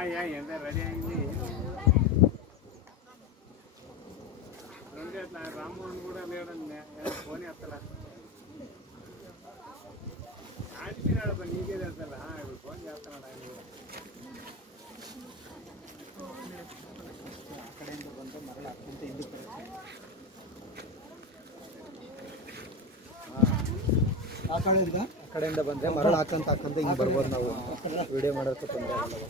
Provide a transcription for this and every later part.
ఎంత రెడీ అయింది రామ్మోహన్ కూడా లేడండి ఫోన్ ఎత్తలా ఆడిపోయినాడు నీకే తెస్తలా ఇప్పుడు ఫోన్ చేస్తున్నాడు ఆయన ಅಕಡೆಯಿಂದ ಬಂದು ಮರಳು ಅಕ್ಕಂತ ಇಲ್ಲಿ ಅಕಡೆಯಿಂದ ಬಂದರೆ ಮರಳು ಹಾಕಂತ ಹಿಂಗೆ ಬರ್ಬೋದು ನಾವು ವಿಡಿಯೋ ಮಾಡೋಕ್ಕೆ ತೊಂದರೆ ಆಗಲ್ಲ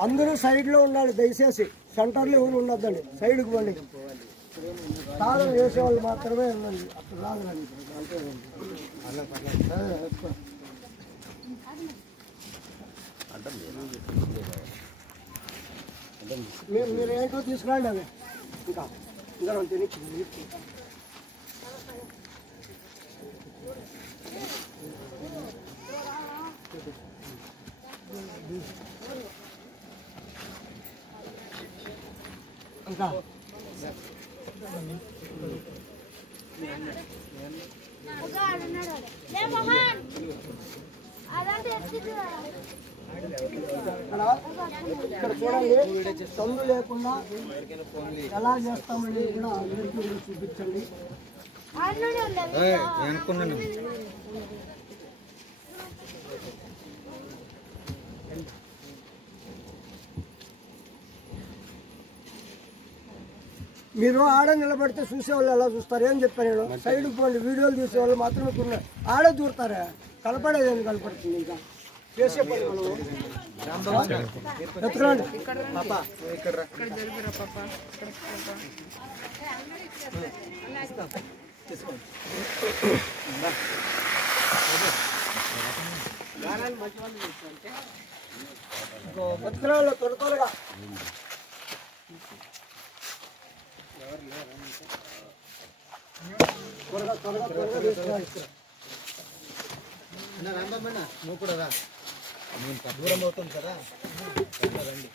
అందరూ సైడ్లో ఉండాలి దయచేసి సెంటర్లో ఎవరు ఉండొద్దండి సైడ్కి పండి తాళం వేసేవాళ్ళు మాత్రమే వెళ్ళండి అప్పుడు రాదండి మీరు ఏంటో తీసుకురండి అవి ఇంకా ఇంకా ఇక్కడ చూడండి సందు లేకుండా ఎలా చేస్తామని కూడా అందరికీ చూపించండి మీరు ఆడ నిలబడితే చూసేవాళ్ళు ఎలా చూస్తారు ఏం చెప్పాను నేను సైడ్కి పోండి వీడియోలు తీసేవాళ్ళు మాత్రమే కొన్నారు ఆడే దూరుతారా కనపడేది ఏం కనపడుతుంది ఇంకా చేసే పని ఎత్తుకోండి బతుకురాళ్ళు త్వరగా రాంబమ్మన్న నువ్వు కూడా రా నేను దూరం అవుతాం కదా రండి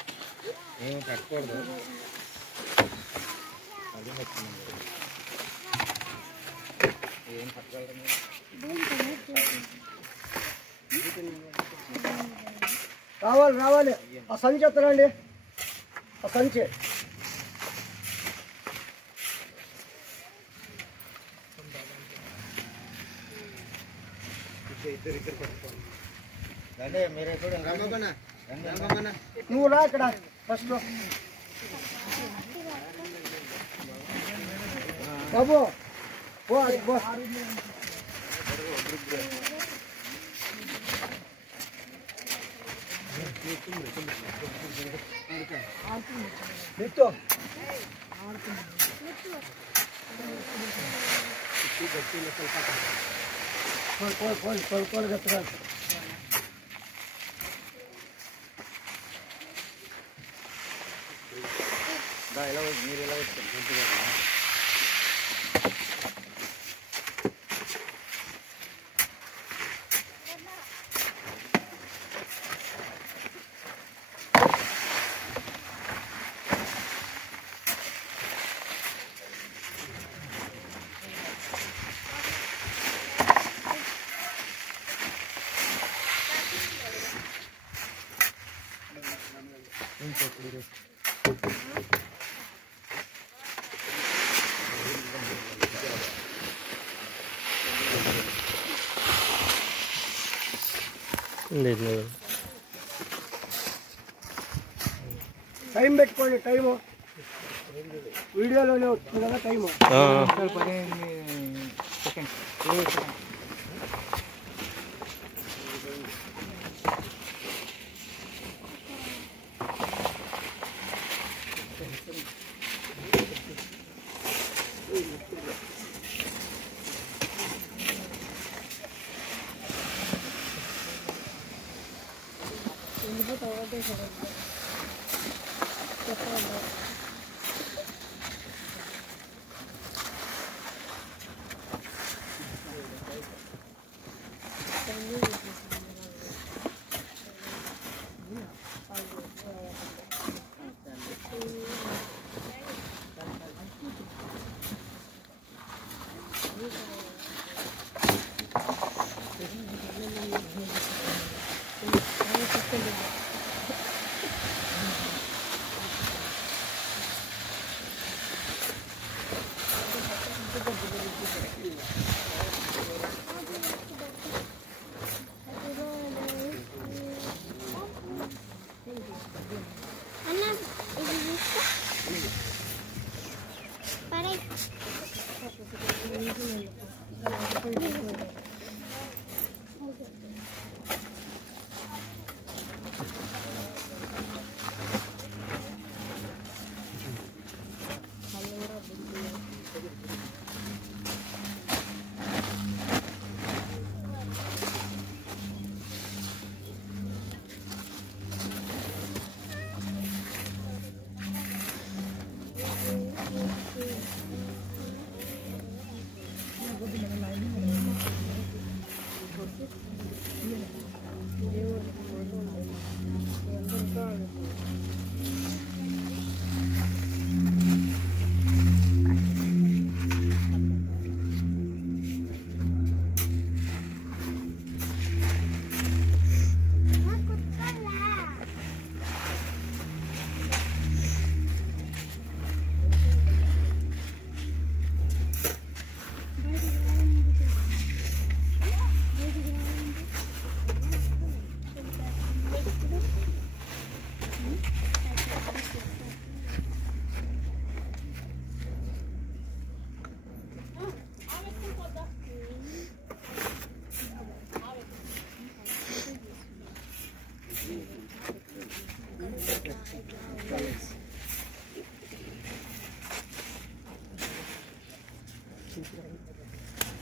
ఏమి కట్టుకోవద్దు ఏం పట్టుకోవాలి రావాలి ఆ సంచి ఎత్తరండి ఆ సంచి నువ్వు రా ఇక్కడ ఫస్ట్ బాబు పో అది పో నిత్తో కోల్ గట్టిగా మీరు ఎలా వచ్చారు టైం పెట్టుకోండి టైము వీడియోలోనే వస్తుంది కదా టైము 15 సెకండ్స్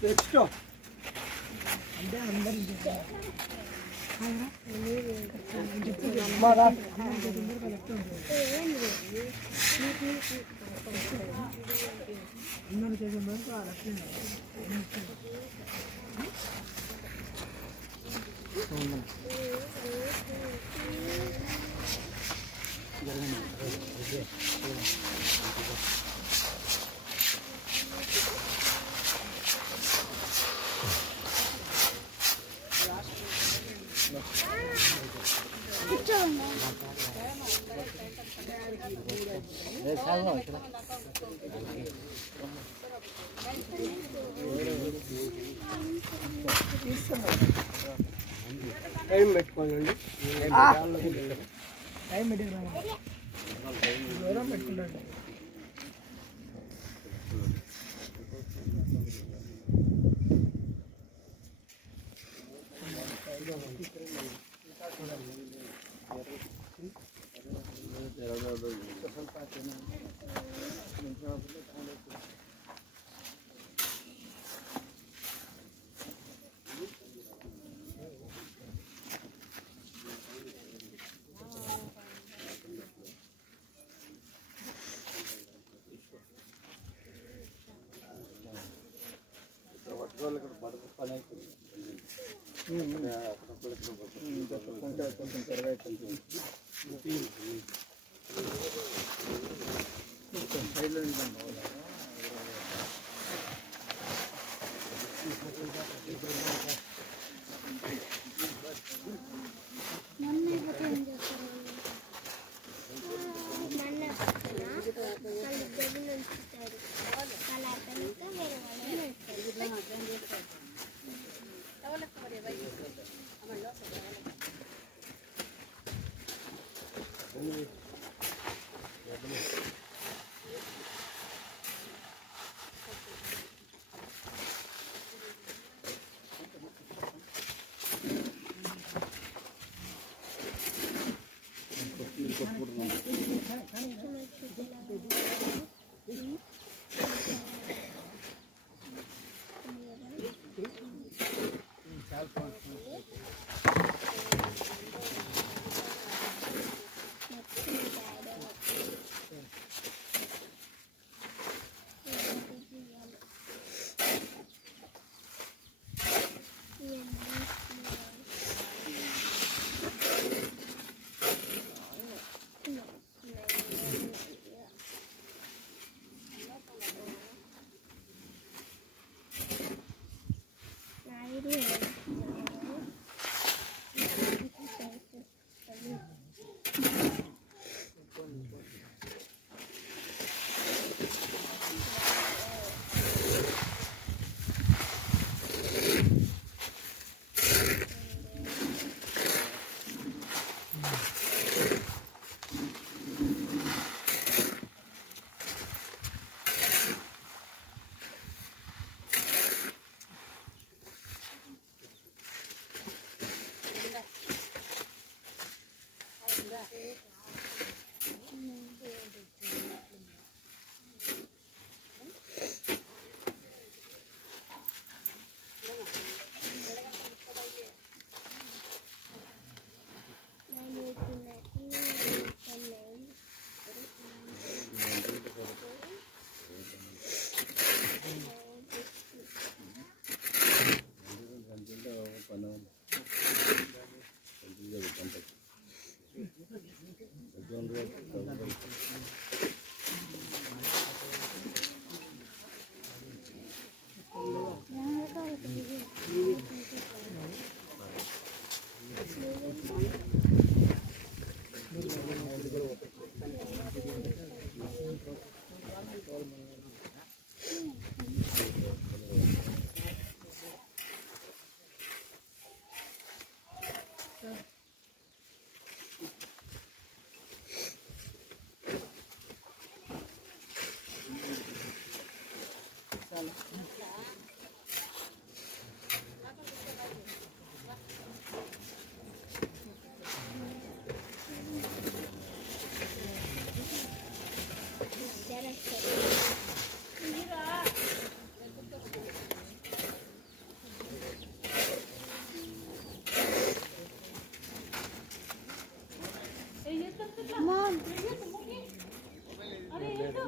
నెక్స్ట్ మాదా టైం పెట్టుకోండి. టైం పెట్టుకుంటాండి.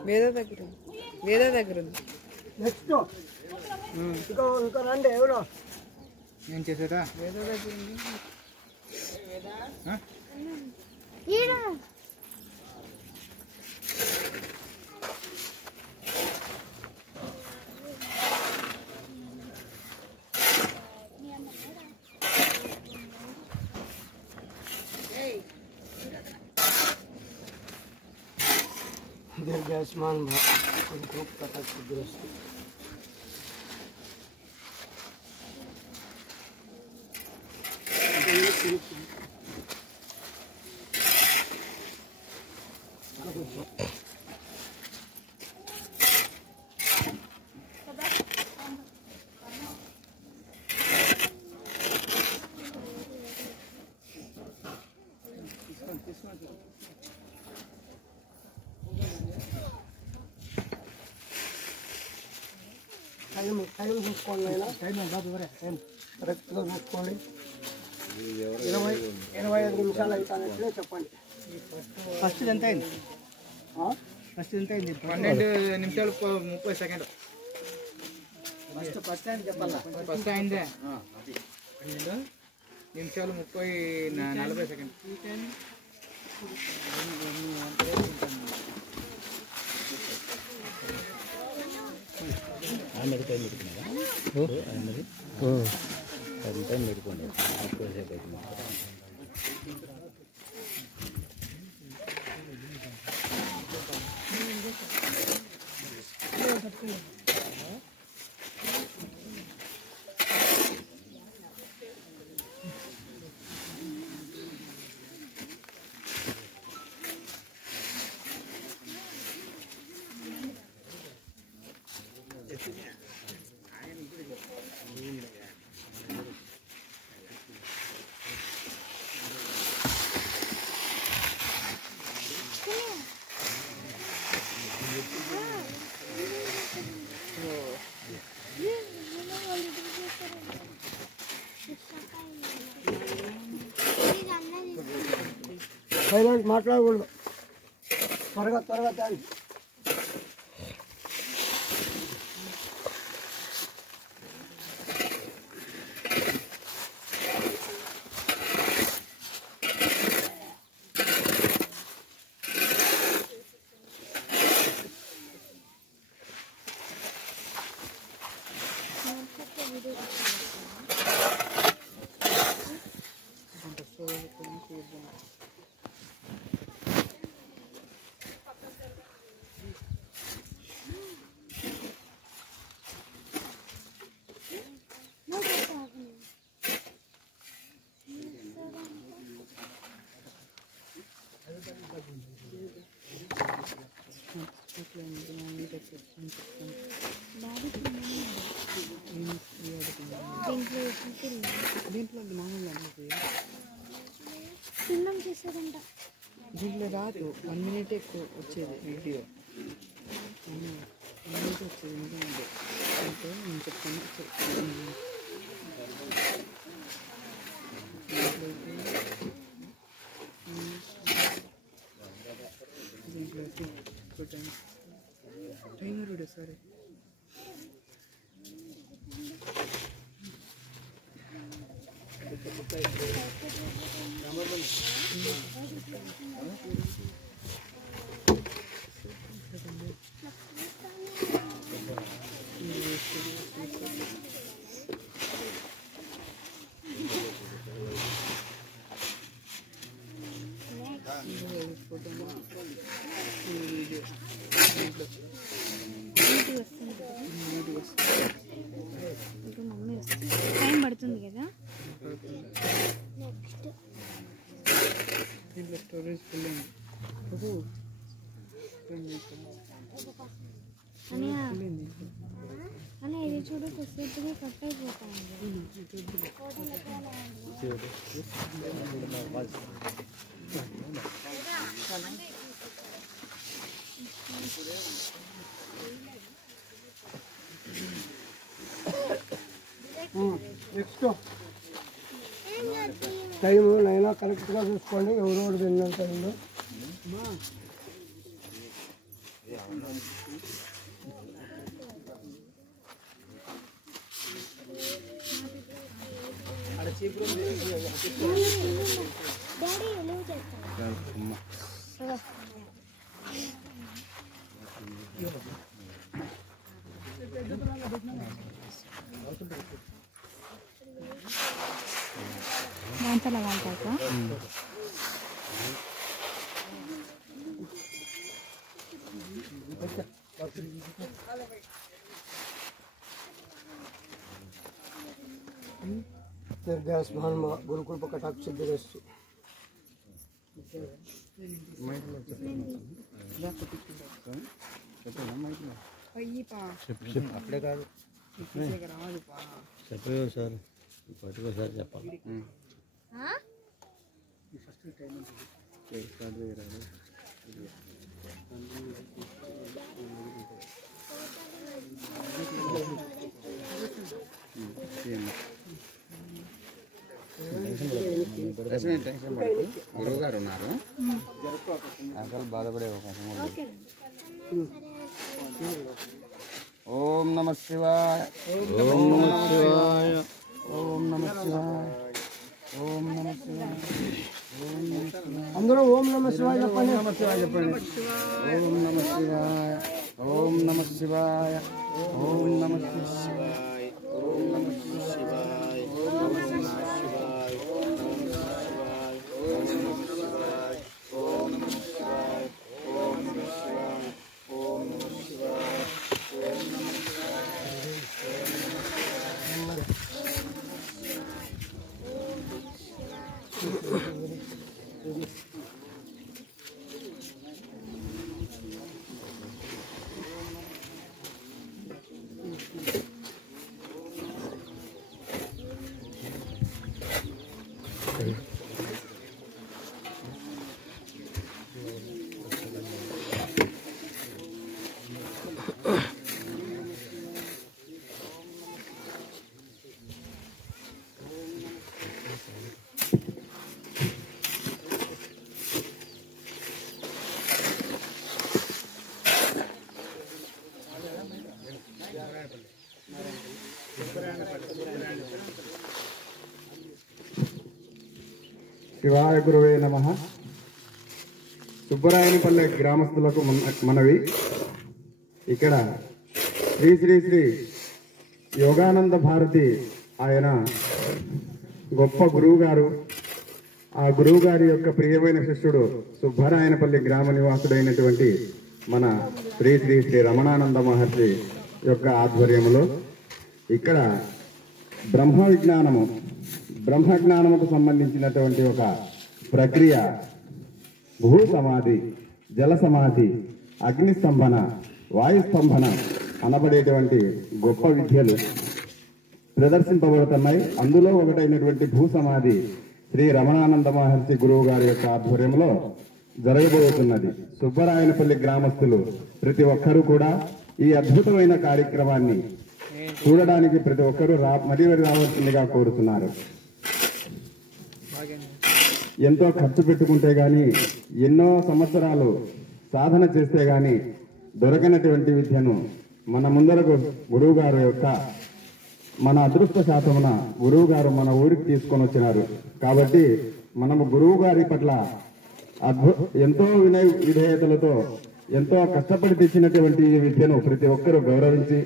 వేరే దగ్గర ఉంది. నెక్స్ట్ ఇంకా రండి ఎవరో ఏం చేశారా? వేరే దగ్గర ఉంది. दीर्घायुष्मान खूप कथा सिद्धग्रस्त టైం చూసుకోండి అయినా టైం టైం కరెక్ట్గా చూసుకోండి. 25 నిమిషాలు అవుతానంటే చెప్పండి. ఫస్ట్ ఎంత అయింది? ఫస్ట్ ఎంత అయింది? 12 నిమిషాలు 30 సెకండ్. ఫస్ట్ అయింది చెప్పాలా? ఫస్ట్ అయిందే 12 నిమిషాలు 40 సెకండ్. ఆమెది టైం పెట్టుకున్నారా? ఆమెది టైం పెట్టుకోండి. ఎక్కువసేపు అవుతుంది. సైలెంట్ మాట్లాడకూడదు. త్వరగా త్వరగా దీంట్లో రాదు. 1 minute ఎక్కువ వచ్చేది వీడియో. 1 minute వచ్చేది ఎందుకంటే అంటే నేను చెప్తాను. దీంట్లో టైమర్ వీడియో సరే టైం పడుతుంది కదా. దీంట్లో స్టోరేజ్ ఫుల్ అయింది. అని ఇది చూడు కొద్దిసేపుగా కట్ అయిపోతాయి. నెక్స్ట్ టైం నైనా కరెక్ట్గా చూసుకోండి. ఎవరెవరు తిన్నారు టైంలో డాడీ ఎలా చేస్తాను దాంతో లగాలి దీర్ఘాయుష్మాన్ గురుకుల కటాక్ష సిద్ధిరస్తు. అప్పుడే కాదు చెప్పలేదు సార్ పట్టుకో సార్ చెప్పాలి గురువు గారు ఉన్నారు అసలు బాధపడే అవకాశం ఉంది. ఓం నమ శివాయ ఓం నమ శివాయ ఓం నమ శివాయ ఓం నమ శివాయ ఓం నమ శివాయ. అందరూ ఓం నమ శివాయ చెప్పండి. నమ శివాయ చెప్పండి. ఓం నమ శివాయ ఓం నమ శివాయ ఓం నమ శివాయ ఓం నమ శివాయ ఓం నమ శివాయ ఓం నమ శివాయ ఓం నమ శివాయ ఓం నమ శివాయ ఓం నమ శివాయ ఓం నమ శివాయ ఓం నమ శివాయ గురువే నమః. సుబ్బరాయనపల్లె గ్రామస్తులకు మనవి. ఇక్కడ శ్రీ శ్రీ శ్రీ యోగానంద భారతి ఆయన గొప్ప గురువు గారు. ఆ గురువు గారి యొక్క ప్రియమైన శిష్యుడు సుబ్బరాయనపల్లి గ్రామ నివాసుడైనటువంటి మన శ్రీ శ్రీ శ్రీ రమణానంద మహర్షి యొక్క ఆధ్వర్యంలో ఇక్కడ బ్రహ్మజ్ఞానముకు సంబంధించినటువంటి ఒక ప్రక్రియ భూ సమాధి, జల సమాధి, అగ్ని స్తంభన, వాయు స్తంభన అనబడేటువంటి గొప్ప విద్యలు ప్రదర్శింపబడుతున్నాయి. అందులో ఒకటైనటువంటి భూ సమాధి శ్రీ రమణానంద మహర్షి గురువు గారి యొక్క ఆధ్వర్యంలో జరగబోతున్నది. సుబ్బరాయనపల్లి గ్రామస్తులు ప్రతి ఒక్కరూ కూడా ఈ అద్భుతమైన కార్యక్రమాన్ని చూడడానికి ప్రతి ఒక్కరూ మరీ రావాల్సిందిగా కోరుతున్నారు. ఎంతో ఖర్చు పెట్టుకుంటే గాని, ఎన్నో సంవత్సరాలు సాధన చేస్తే గాని దొరకనటువంటి విద్యను మన ముందరకు గురువు గారు యొక్క మన అదృష్ట శాతమున గురువు గారు మన ఊరికి తీసుకొని వచ్చినారు. కాబట్టి మనము గురువు గారి పట్ల ఎంతో వినయ విధేయతలతో ఎంతో కష్టపడి తెచ్చినటువంటి ఈ విద్యను ప్రతి ఒక్కరూ గౌరవించి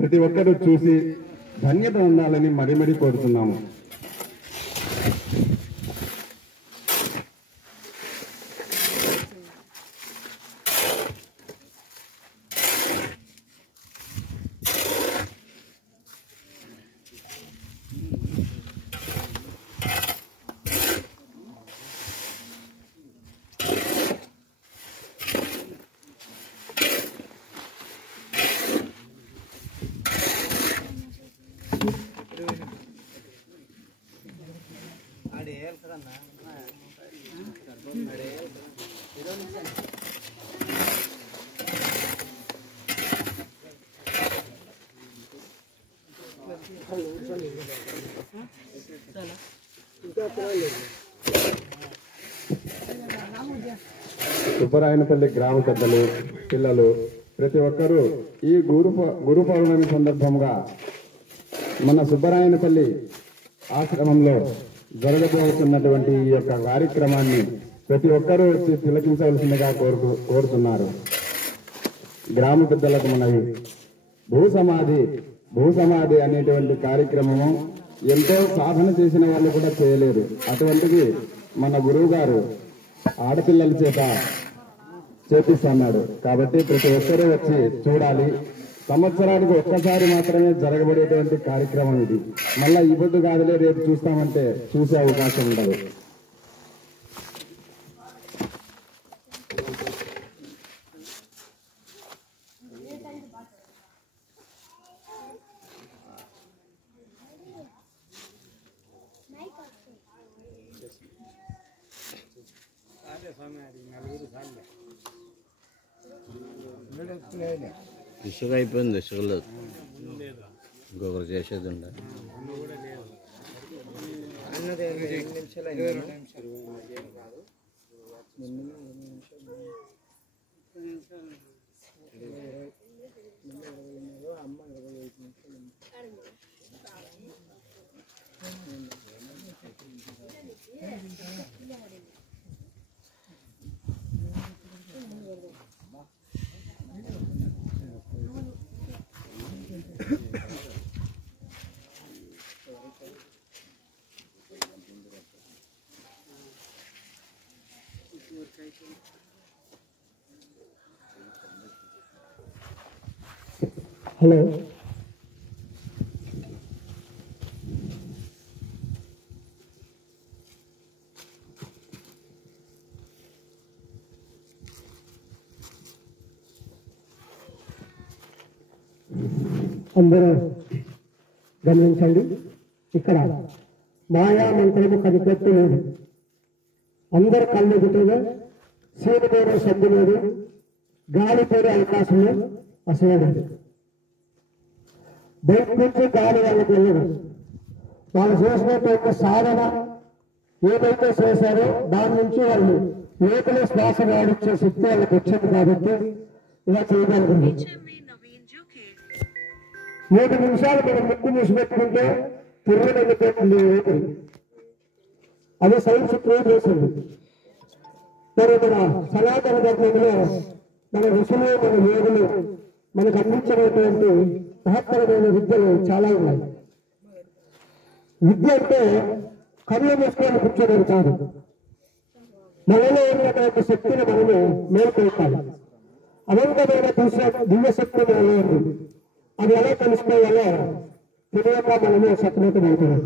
ప్రతి ఒక్కరూ చూసి ధన్యత ఉండాలని మరీ మరీ కోరుతున్నాము. సుబ్బరాయనపల్లి గ్రామ పెద్దలు, పిల్లలు ప్రతి ఒక్కరూ ఈ గురు పౌర్ణమి సందర్భంగా మన సుబ్బరాయనపల్లి ఆశ్రమంలో జరగబోతున్నటువంటి ఈ యొక్క కార్యక్రమాన్ని ప్రతి ఒక్కరూ వచ్చి తిలకించవలసిందిగా కోరుతున్నారు. గ్రామ పెద్దలకు మనవి. భూసమాధి అనేటువంటి కార్యక్రమము ఎంతో సాధన చేసిన వాళ్ళు కూడా చేయలేరు. అటువంటిది మన గురువు గారు ఆడపిల్లల చేత చేపిస్తున్నాడు. కాబట్టి ప్రతి ఒక్కరూ వచ్చి చూడాలి. సంవత్సరానికి ఒక్కసారి మాత్రమే జరగబడేటువంటి కార్యక్రమం ఇది. మళ్ళా ఈ పొద్దు కాదులే రేపు చూస్తామంటే చూసే అవకాశం ఉండదు. ఇసుక అయిపోయింది, ఇసుక లేదు, ఇంకొకరు చేసేది ఉండే. హలో, అందరూ గమనించండి. ఇక్కడ మాయా మంత్రము కనిపెట్టు లేదు. అందరు కళ్ళు ఎదుటగా సీను పేరు సబ్బు లేదు, గాలి పేరు అవకాశం అసలు లేదు. బయట నుంచి గాలి వాళ్ళకి వెళ్ళదు. వాళ్ళు చేసినటువంటి సాధన ఏదైతే చేశారో దాని నుంచి వాళ్ళు లోపల శ్వాస వాడిచ్చే శక్తి వాళ్ళకి వచ్చింది. కాబట్టి ఇలా చేయగలుగుతుంది. 3 నిమిషాలు మనం ముక్కు మూసిపెట్టుకుంటే తిరిగి వెళ్ళిపోతుంది ఊపిరి. అదే సైన్స్ ప్రూవ్ చేసింది. మరి మన సనాతన ధర్మంలో మన ఋషులు, మన యోగులు మనకు అందించినటువంటి మహత్తరమైన విద్యలు చాలా ఉన్నాయి. విద్య అంటే కళ్ళు మూసుకొని కూర్చోడం కాదు. మనలో ఉన్నటువంటి శక్తిని మనము మేల్కొల్పాలి. అనంతమైన దివ్యశక్తి మనలో ఉంది. అది ఎలా తెలుసుకోవాలో తెలియక మనము సతమతమవుతున్నాం.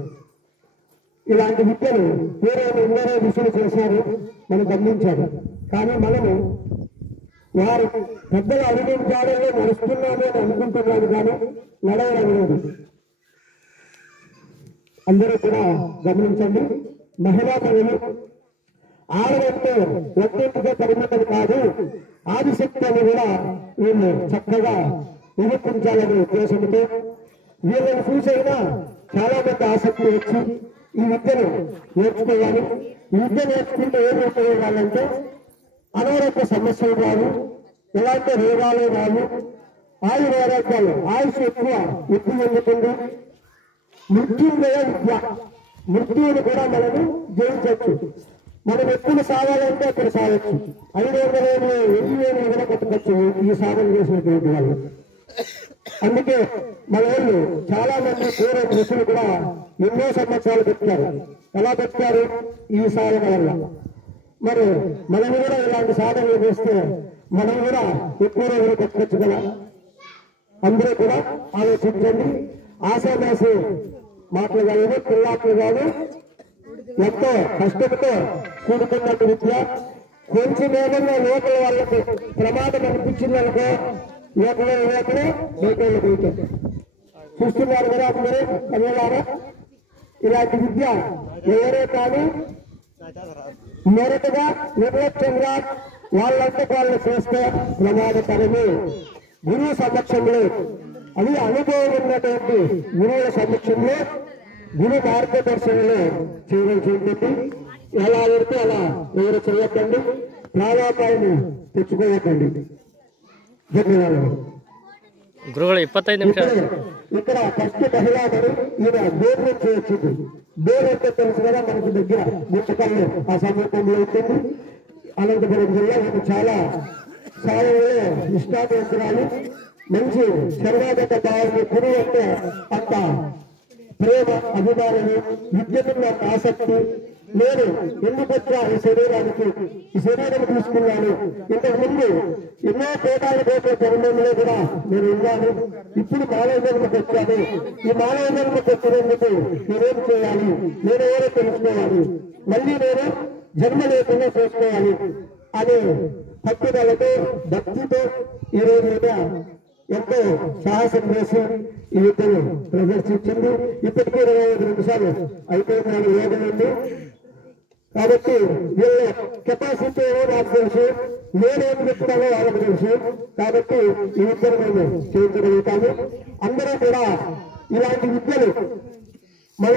ఇలాంటి విద్యలు పూర్వం ఎందరో ఋషులు చేశారు, మనకు అందించారు. కానీ మనము వారు పెద్దలు అనుభవించాలని నడుస్తున్నాము అని అనుకుంటున్నాను, కానీ నడవడం లేదు. అందరూ కూడా గమనించండి. మహిళా పనులు ఆడవంటే ఒక్కొక్కగా పరిమితం కాదు, ఆదిశక్తి అని కూడా వీళ్ళు చక్కగా నిరూపించాలనే ఉద్దేశంతో వీళ్ళని చూసైనా చాలా మంది ఆసక్తి వచ్చి ఈ విద్యను నేర్చుకోవాలి. ఈ విద్య నేర్చుకుంటే ఏం ఉపయోగాలంటే అనారోగ్య సమస్యలు రావు, ఎలాంటి రోగాలు రావు, ఆరోగ్యాలు ఆయుష్ ఎక్కువ వృద్ధి చెందుతుంది. మృత్యుంజయ విద్య, మృత్యువుని కూడా మనము జయించవచ్చు. మనం ఎప్పుడు సాగాలంటే అక్కడ సాగచ్చు. 500 వేలు 1000 కూడా కొట్టవచ్చు ఈ సాధన చేసినటువంటి వాళ్ళు. అందుకే మన వాళ్ళు చాలా మంది పూర్వ ఋషులు కూడా ఎన్నో సంవత్సరాలు పెట్టారు. ఎలా పెట్టారు? ఈ సాధన వల్ల. మరి మనం కూడా ఇలాంటి సాధనలు చేస్తే మనం కూడా ఎక్కువ రోజులు పెట్టవచ్చు కదా. అందరూ కూడా ఆలోచించండి. ఆశామాసి మాటలు కాదు, పిల్లాట్లు కాదు, ఎంతో కష్టంతో కూడుకున్నట్టు విద్య. కొంచెం ఏమన్నా లోపల వాళ్ళకి ప్రమాదం అనిపించిందనుకో లోపల బయట బయట చూస్తున్నారు కదా అందరూ కదలారా. ఇలాంటి విద్య ఎవరే కానీ మొరటగా నిర్లక్ష్యంగా వాళ్ళంతా వాళ్ళు చేస్తే ప్రమాదకరమే. గురువు సమక్షంలో, అది అనుభవం ఉన్నటువంటి గురువుల సమక్షంలో, గురు మార్గదర్శనంలో చేయడం చేయండి. ఎలా ఆడితే అలా ఎవరు చేయకండి, ప్రాణాపాయం తెచ్చుకోవద్దండి. ధన్యవాదాలు. గురువులు 25 నిమిషాలు. ఇక్కడ ఫస్ట్ మహిళామణి ఈయన బోర్డు చేయొచ్చు. బోర్డు అంటే తెలుసు కదా మనకు దగ్గర గుంటకల్లో ఆ సమీపంలో ఉంటుంది. అనంతపురం జిల్లా ఈయన చాలా సాయంలో నిష్ఠావంతురాలు, మంచి శరణాగత భావాన్ని గురువు అంటే అంత ప్రేమ, అభిమానము, విద్యలో ఆసక్తి. నేను ఎందుకు వచ్చా ఈ శరీరానికి, ఈ శరీరం తీసుకున్నాను. ఇంతకు ముందు ఎన్నో పేదాలు పోతే తరుణంలో కూడా నేను ఉన్నాను. ఇప్పుడు మానవ జన్మకు వచ్చాను. ఈ మానవ జన్మకు వచ్చినందుకు నేనేం చేయాలి, నేనెవరో తెలుసుకోవాలి, మళ్ళీ నేను జన్మ లేకుండా చేసుకోవాలి అనే పట్టుదలతో, భక్తితో ఈ రోజు ఎంతో సాహసం చేసి ఈ యుద్ధం ప్రదర్శించింది. ఇప్పటికీ 25 నిమిషాలు అయిపోయిన యోగం ఉంది. కాబట్టి వీళ్ళ కెపాసిటీ ఏమో నాకు తెలుసు, నేనేం చెప్తున్నానో వాళ్ళకి తెలుసు. కాబట్టి ఈ విద్యను మేము చేయించగలుగుతాము. అందరూ కూడా ఇలాంటి విద్యలు మన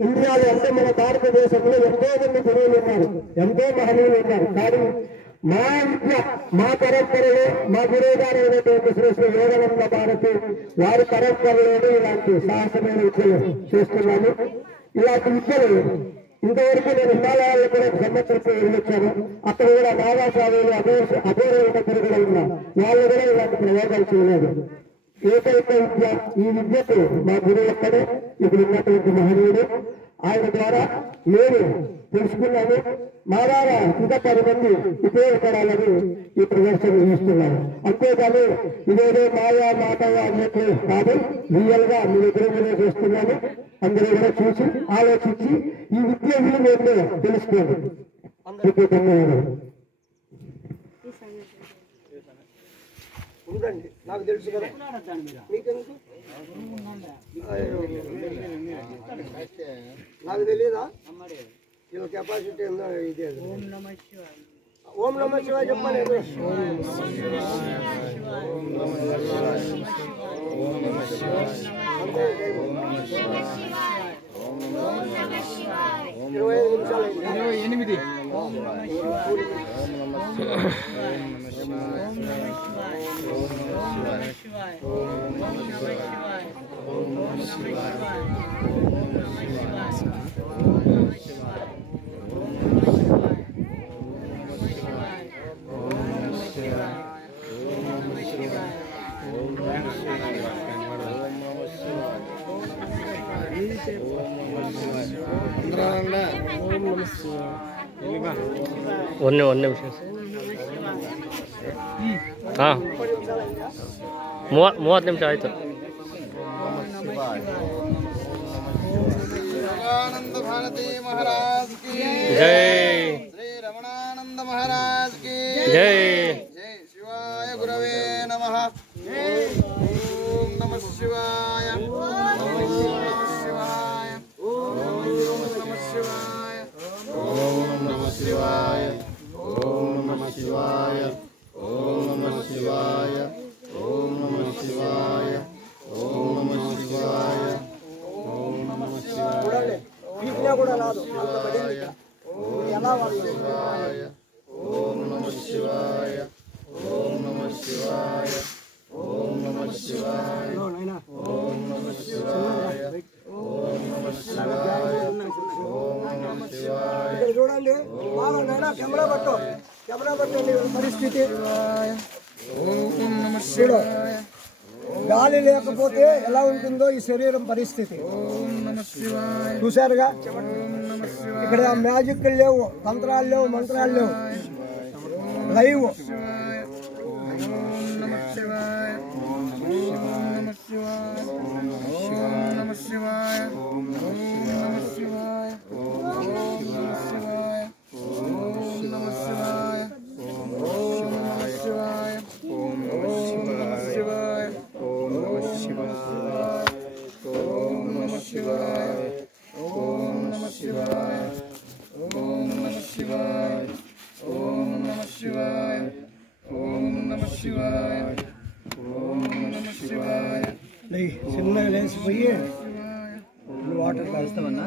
ఇండియాలో అంటే మన భారతదేశంలో ఎంతో మంది గురువులు ఉన్నారు, ఎంతో మహనీయులు ఉన్నారు. కానీ మా విద్య, మా పరంపరలో మా గురువు గారు అయినటువంటి శ్రీ యోగానంద భారతి వారి పరంపరలోనే ఇలాంటి సాహసమైన విద్యలు చేస్తున్నాము. ఇలాంటి విద్యలు ఇంతవరకు నేను హిమాలయాల్లో కూడా సంవత్సరం వెళ్ళొచ్చాను. అక్కడ కూడా నాగాసాగులు అపూర్వమైన దగ్గర కూడా ఉన్నా, వాళ్ళు కూడా ఇలాంటి ప్రయోగాలు చేయలేదు. ఏకైక విద్య, ఈ విద్యకు మా గురువు ఒక్కడే ఇప్పుడు ఉన్నటువంటి మహనీయుడు. ఆయన ద్వారా నేను తెలుసుకున్నాను. మా ద్వారా ఇంకా 10 మంది ఉపయోగపడాలని ఈ ప్రదర్శన చేస్తున్నాను. అంతేకాని ఇదేదో మాయా మాటగా అన్నట్లు కాదు, రియల్ గా మీ ఎదురుగానే చేస్తున్నాను. అందరూ కూడా చూసి ఆలోచించి ఈ విద్య విలువ తెలుసుకోండి. అందరికీ ధన్యవాదాలు. ఉండండి, నాకు తెలుసు కదా, మీకెందుకు నాకు తెలియదా వీళ్ళ కెపాసిటీ ఉందో. ఇదే ఓం నమ శివాయ చెప్పండి. ఇరవై 25 నిమిషాలు అయింది. 1 ನಿಮಿಷ 30 ನಿಮಿಷ ಆಯ್ತು. रमणानंद भारती महाराज की जय, श्री रमणानंद महाराज की जय. जय शिवाय गुरवे नमः. ओम नमः शिवाय. ओम नमः शिवाय. ओम नमः शिवाय. ओम नमः शिवाय. ओम नमः शिवाय. ओम नमः शिवाय. ओम नमः शिवाय. ओम नमः शिवाय. ओम नमः शिवाय. వీటిలో కూడా రాదు అంత పడింది. ఎలా వాళ్ళు ओम नमः शिवाय. ओम नमः शिवाय. ओम नमः शिवाय. ओम नमः शिवाय. ओम नमः शिवाय. ओम नमः शिवाय. ఇక్కడ చూడండి బాగా నైనా కెమెరా పట్టండి పరిస్థితి. ओम नमः చూడు शिवाय. గాలి లేకపోతే ఎలా ఉంటుందో ఈ శరీరం పరిస్థితి. ओम नमः शिवाय. చూశారుగా, ओम नमः शिवाय. ఇక్కడ మ్యాజిక్ లేవు, తంత్రాలు లేవు, మంత్రాలు లేవు, లైవ్. शिवाय. ओम नमः शिवाय. ओम नमः शिवाय. ओम नमः शिवाय. ओम नमः शिवाय. ओम नमः शिवाय. ओम नमः शिवाय. ओम नमः शिवाय. ओम नमः शिवाय. ओम नमः शिवाय. ओम नमः शिवाय. ओम नमः शिवाय. ओम नमः शिवाय. ओम नमः शिवाय. ओम नमः शिवाय. ओम नमः शिवाय. చిన్నగా లేచిపోయి వాటర్ కాస్తామన్నా.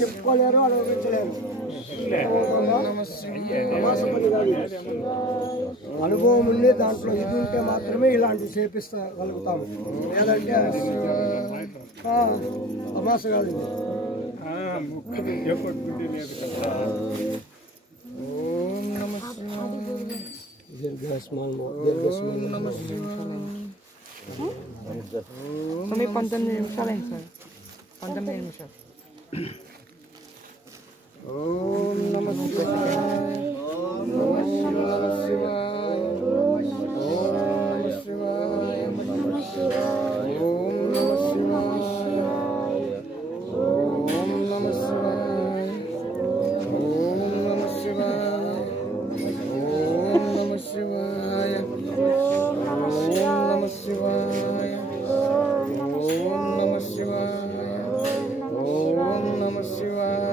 చెప్పుకోలేరు, అనుభవించలేరు. తమాష పని కాదు ఇది. అనుభవం ఉండి దాంట్లో ఇది ఉంటే మాత్రమే ఇలాంటివి చేపిస్తగలుగుతాము. లేదంటే తమాష కాదు ఇది. Kami 19 నిమిషాలు అయింది సార్. 19 నిమిషాలు. ఓం నమః శివాయ. ఓం నమః శివాయ. ఓం నమః శివాయ. ఓం నమః శివాయ. ఓం నమః శివాయ. ఓం నమః శివాయ.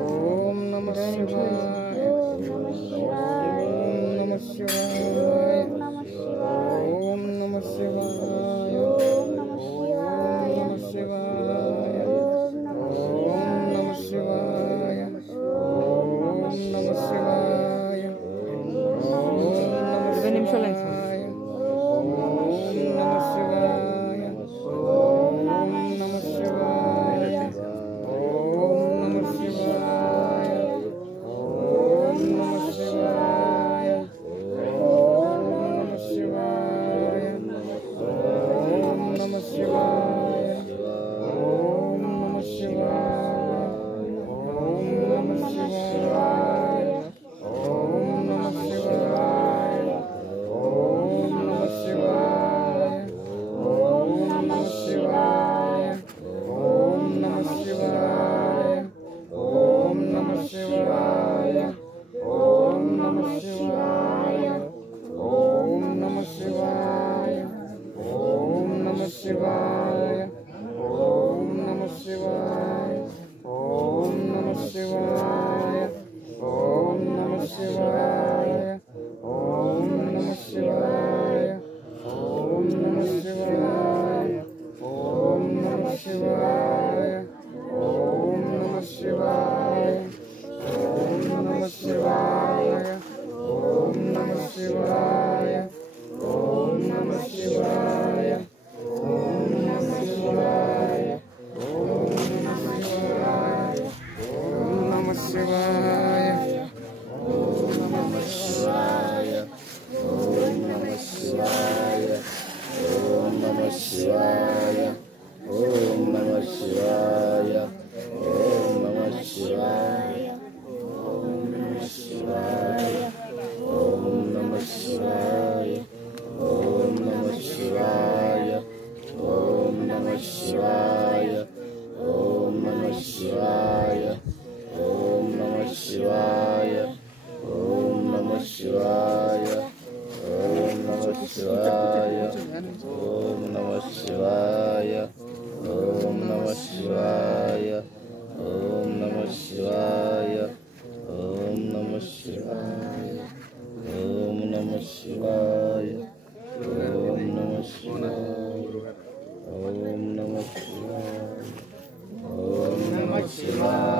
ఓం నమః శివాయ. ఓం నమః శివాయ. ఓం నమః శివాయ. ఓం నమః శివాయ. ఓం నమః శివాయ. ఓం నమః శివాయ. ఓం నమః శివాయ. ఓం నమః శివాయ. ఓం నమః శివాయ. ఓం నమః శివాయ. ఓం నమః శివాయ. 20 నిమిషాలు అయింది సార్. శివాయ.